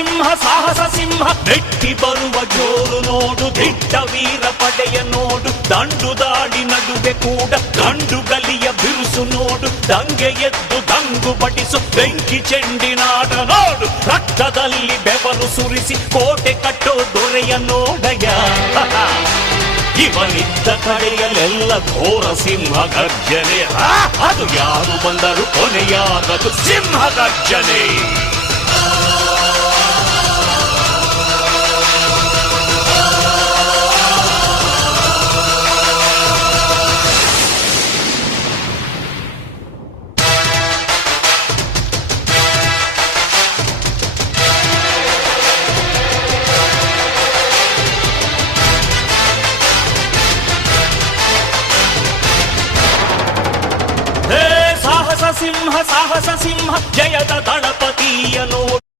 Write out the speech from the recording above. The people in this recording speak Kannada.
ಸಿಂಹ ಸಾಹಸ ಸಿಂಹ ನೆಟ್ಟಿ ಬರುವ ಜೋರು ನೋಡು, ದಿಟ್ಟ ವೀರ ಪಡೆಯ ನೋಡು, ದಂಡು ದಾಳಿ ನಡುವೆ ಕೂಡ ಗಂಡು ಗಲಿಯ ಬಿರುಸು ನೋಡು, ದಂಗೆ ಎದ್ದು ದಂಗು ಬಡಿಸು ಬೆಂಕಿ ಚೆಂಡಿನಾಡ ನೋಡು, ರಕ್ತದಲ್ಲಿ ಬೆವರು ಸುರಿಸಿ ಕೋಟೆ ಕಟ್ಟೋ ದೊರೆಯ ನೋಡಯ. ಇವನಿದ್ದ ಕಡೆಯಲ್ಲೆಲ್ಲ ಘೋರ ಸಿಂಹ ಗರ್ಜನೆ, ಅದು ಯಾರು ಬಂದರು ಕೊನೆಯಾಗದು ಸಿಂಹ ಗರ್ಜನೆ. ಸಿಂಹ ಸಾಹಸ ಸಿಂಹ ಜಯದ ದಳಪತಿಯ ನೋಡು,